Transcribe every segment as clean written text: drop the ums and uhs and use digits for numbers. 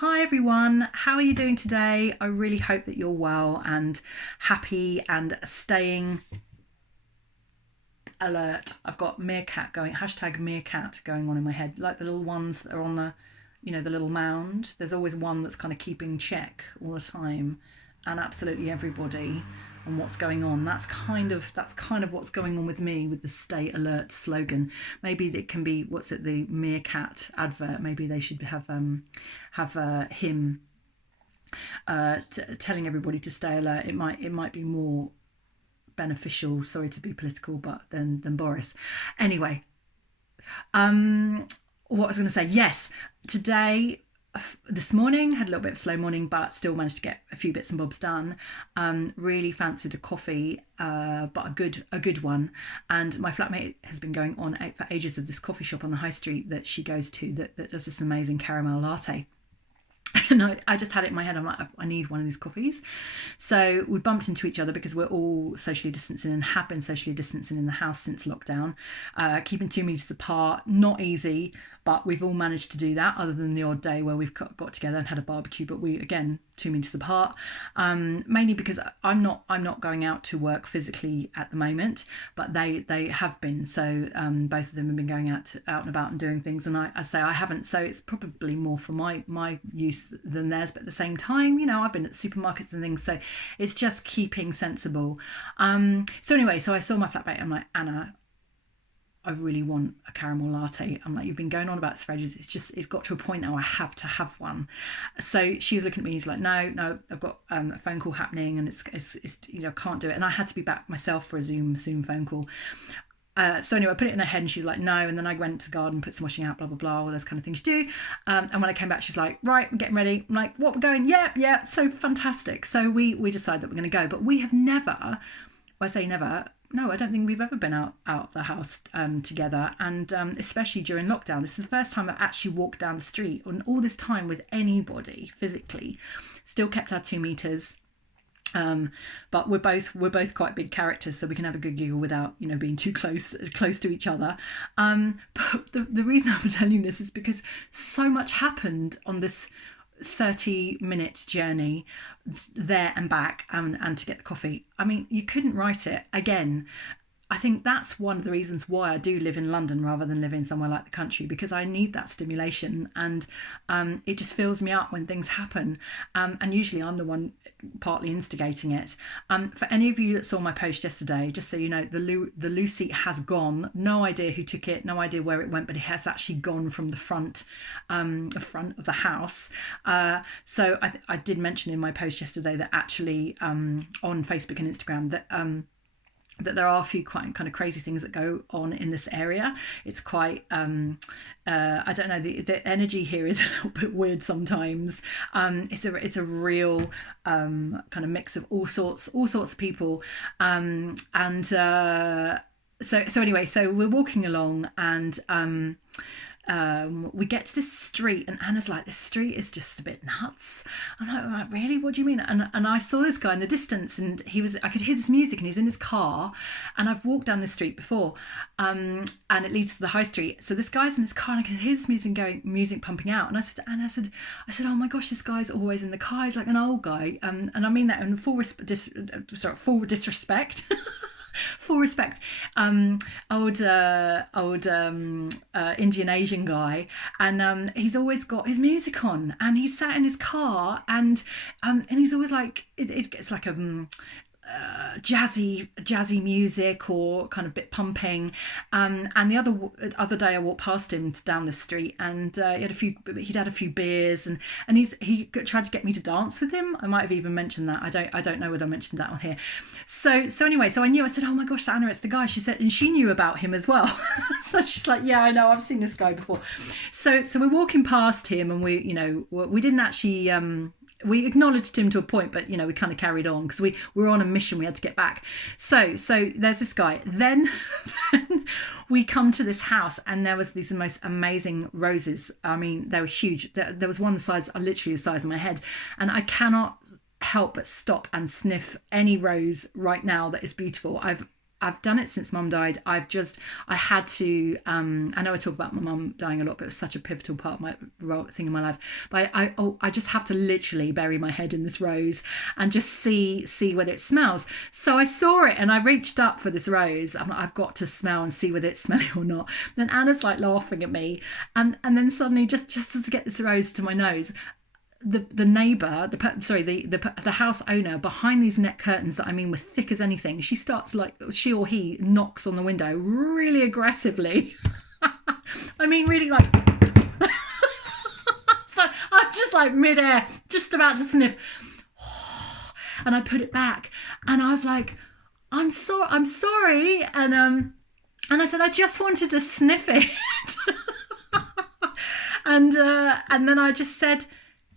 Hi everyone, how are you doing today? I really hope that you're well and happy and staying alert. I've got meerkat going, hashtag meerkat going on in my head, like the little ones that are on the little mound. There's always one that's kind of keeping check all the time, and absolutely everybody and what's going on. That's kind of what's going on with me with the stay alert slogan. Maybe it can be, what's it, the meerkat advert. Maybe they should have him telling everybody to stay alert. It might be more beneficial. Sorry to be political, but than Boris. Anyway, what I was going to say, yes, today, this morning had a little bit of a slow morning, but still managed to get a few bits and bobs done. Really fancied a coffee, but a good one. And my flatmate has been going on for ages of this coffee shop on the high street that she goes to that does this amazing caramel latte. And I just had it in my head. I'm like, I need one of these coffees. So we bumped into each other because we're all socially distancing and have been socially distancing in the house since lockdown, keeping 2 meters apart. Not easy, but we've all managed to do that, other than the odd day where we've got together and had a barbecue. But we, again, 2 meters apart, mainly because I'm not going out to work physically at the moment, but they have been. So both of them have been going out and about and doing things, and I say I haven't. So it's probably more for my use than theirs. But at the same time, I've been at supermarkets and things, so it's just keeping sensible. So anyway, so I saw my flatmate. I'm like, Anna, I really want a caramel latte. I'm like, you've been going on about this for ages. It's got to a point now I have to have one. So she was looking at me. She's like, no, I've got a phone call happening, and it's I can't do it. And I had to be back myself for a Zoom phone call. So anyway, I put it in her head, and she's like, no. And then I went to the garden, put some washing out, blah blah blah, all those kind of things you do. And when I came back, she's like, right, I'm getting ready. I'm like, what, we're going? Yeah. So fantastic. So we decided that we're going to go, but we have never. Well, I say never. No, I don't think we've ever been out of the house together, and especially during lockdown. This is the first time I've actually walked down the street on all this time with anybody physically. Still kept our 2 meters, but we're both quite big characters, so we can have a good giggle without being too close to each other. But the reason I'm telling you this is because so much happened on this 30-minute journey there and back, and to get the coffee. I mean, you couldn't write it. Again, I think that's one of the reasons why I do live in London rather than living somewhere like the country, because I need that stimulation, and it just fills me up when things happen. And usually I'm the one partly instigating it. For any of you that saw my post yesterday, just so you know, the loo seat has gone. No idea who took it, no idea where it went, but it has actually gone from the front of the house. So I did mention in my post yesterday that actually on Facebook and Instagram that there are a few quite kind of crazy things that go on in this area. It's quite, I don't know, the energy here is a little bit weird sometimes. It's a real kind of mix of all sorts of people. So anyway, so we're walking along, and we get to this street, and Anna's like, this street is just a bit nuts. I'm like, really? What do you mean? And I saw this guy in the distance, and I could hear this music, and he's in his car, and I've walked down this street before, and it leads to the high street. So this guy's in his car, and I can hear this music pumping out. And I said to Anna, I said, oh my gosh, this guy's always in the car. He's like an old guy, and I mean that in full disrespect. Full respect. Old Indian Asian guy, and he's always got his music on, and he's sat in his car, and he's always like, it's like a jazzy music, or kind of bit pumping. And the other day I walked past him down the street, and he'd had a few beers, and he tried to get me to dance with him. I might have even mentioned that. I don't know whether I mentioned that on here. So anyway, so I knew. I said, oh my gosh, Anna, it's the guy. She said, and she knew about him as well. So she's like, yeah, I know, I've seen this guy before. So we're walking past him, and we didn't actually we acknowledged him to a point, but we kind of carried on because we were on a mission. We had to get back. So there's this guy. Then we come to this house, and there was these most amazing roses. I mean, they were huge. There was one literally the size of my head, and I cannot help but stop and sniff any rose right now that is beautiful. I've done it since Mum died. I had to. I know I talk about my mum dying a lot, but it was such a pivotal part of my thing in my life. But I just have to literally bury my head in this rose and just see whether it smells. So I saw it and I reached up for this rose. I've got to smell and see whether it's smelling or not. Then Anna's like laughing at me, and then suddenly just to get this rose to my nose, the neighbour, the house owner, behind these net curtains that were thick as anything, she or he knocks on the window really aggressively. Really like. So I'm just like midair, just about to sniff, and I put it back, and I was like, I'm sorry, and I said I just wanted to sniff it, and then I just said,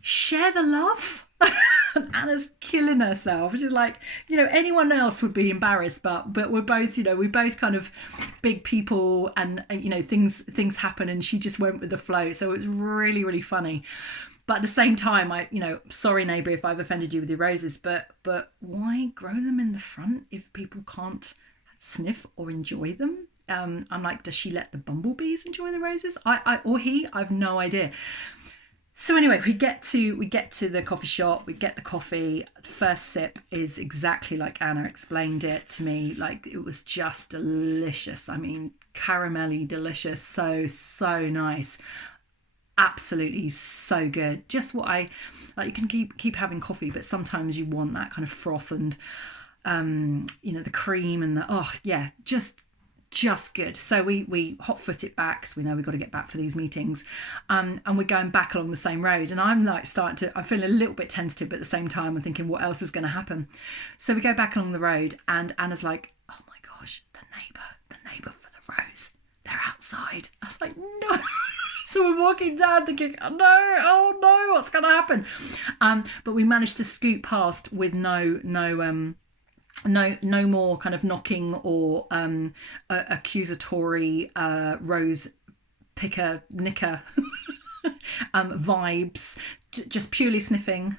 share the love. And Anna's killing herself. She's like, anyone else would be embarrassed, but we're both, we both kind of big people, and things happen, and she just went with the flow. So it was really, really funny. But at the same time, sorry neighbour if I've offended you with your roses, but why grow them in the front if people can't sniff or enjoy them? I'm like, does she let the bumblebees enjoy the roses? I've no idea. So anyway, we get to the coffee shop, we get the coffee. The first sip is exactly like Anna explained it to me. Like, it was just delicious. Caramelly delicious. So nice. Absolutely so good. Just what I like. You can keep having coffee, but sometimes you want that kind of froth and the cream and just good. So we hot-foot it back, so we know we've got to get back for these meetings, and we're going back along the same road, and I'm like I'm feeling a little bit tentative, but at the same time I'm thinking, what else is going to happen? So we go back along the road, and Anna's like, oh my gosh, the neighbour for the rose, they're outside. I was like, no. So we're walking down thinking, oh no, what's going to happen? But we managed to scoot past with no more kind of knocking or accusatory rose picker nicker vibes. Just purely sniffing,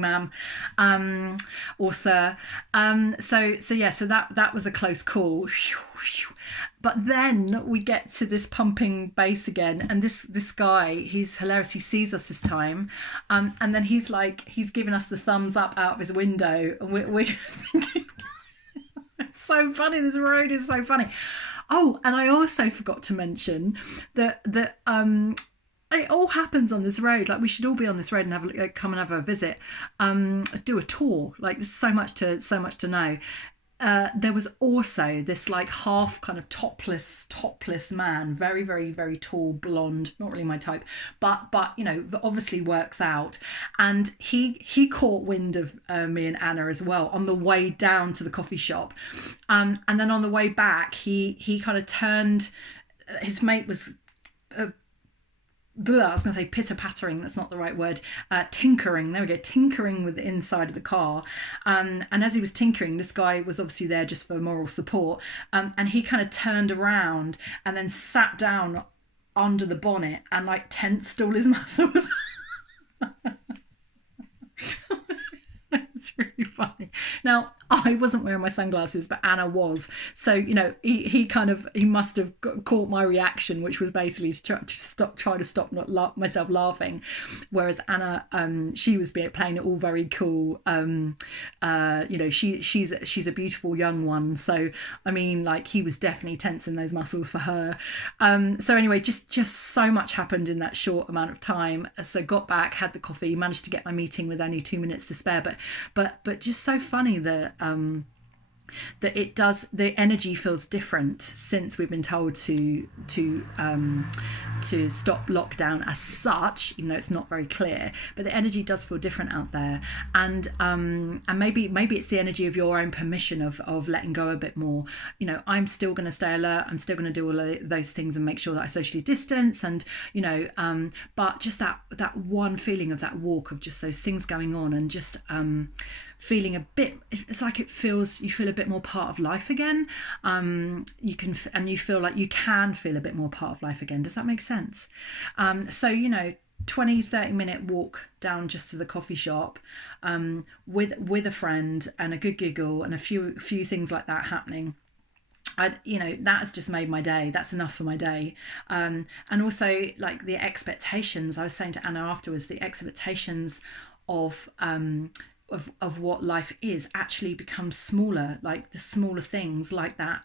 ma'am, or sir. So that was a close call. But then we get to this pumping bass again, and this guy, he's hilarious. He sees us this time, and then he's giving us the thumbs up out of his window, and we're just thinking, it's so funny. This road is so funny. Oh, and I also forgot to mention that it all happens on this road. Like, we should all be on this road and come and have a visit, do a tour. Like, there's so much to know. There was also this like half kind of topless man, very, very, very tall, blonde, not really my type, but obviously works out, and he caught wind of me and Anna as well on the way down to the coffee shop, and then on the way back he kind of turned. His mate was I was going to say pitter-pattering, that's not the right word, tinkering, there we go, tinkering with the inside of the car, and as he was tinkering, this guy was obviously there just for moral support, and he kind of turned around and then sat down under the bonnet and like tensed all his muscles. It's really funny. Now, I wasn't wearing my sunglasses, but Anna was. So, he must have caught my reaction, which was basically to try to stop myself laughing. Whereas Anna, she was playing it all very cool. She's a beautiful young one. So, he was definitely tensing those muscles for her. So anyway, just so much happened in that short amount of time. So got back, had the coffee, managed to get my meeting with only 2 minutes to spare, but just so funny that it does, the energy feels different since we've been told to stop lockdown as such, even though it's not very clear, but the energy does feel different out there, and maybe it's the energy of your own permission of letting go a bit more. I'm still going to stay alert, I'm still going to do all of those things and make sure that I socially distance, and but just that one feeling of that walk, of just those things going on, and just feeling a bit, it's like you feel a bit more part of life again. You feel like you can feel a bit more part of life again. Does that make sense? So 20-30 minute walk down just to the coffee shop, with a friend and a good giggle and a few things like that happening. That has just made my day. That's enough for my day. And also, like, the expectations, I was saying to Anna afterwards, the expectations of what life is actually become smaller. Like the smaller things like that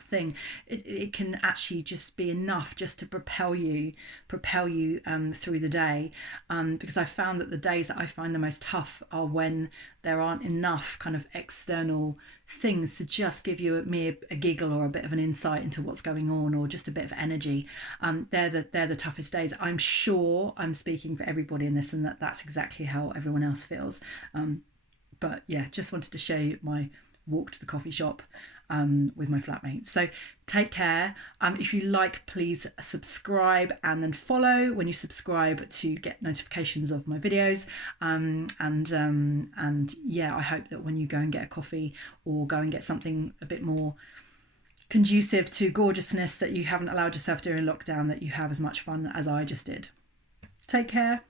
thing, it can actually just be enough just to propel you through the day, because I found that the days that I find the most tough are when there aren't enough kind of external things to just give you a giggle or a bit of an insight into what's going on, or just a bit of energy. They're the toughest days. I'm sure I'm speaking for everybody in this, and that's exactly how everyone else feels. But yeah, just wanted to share my walk to the coffee shop with my flatmate. So take care. If you like, please subscribe and then follow when you subscribe to get notifications of my videos. And yeah, I hope that when you go and get a coffee or go and get something a bit more conducive to gorgeousness that you haven't allowed yourself during lockdown, that you have as much fun as I just did. Take care.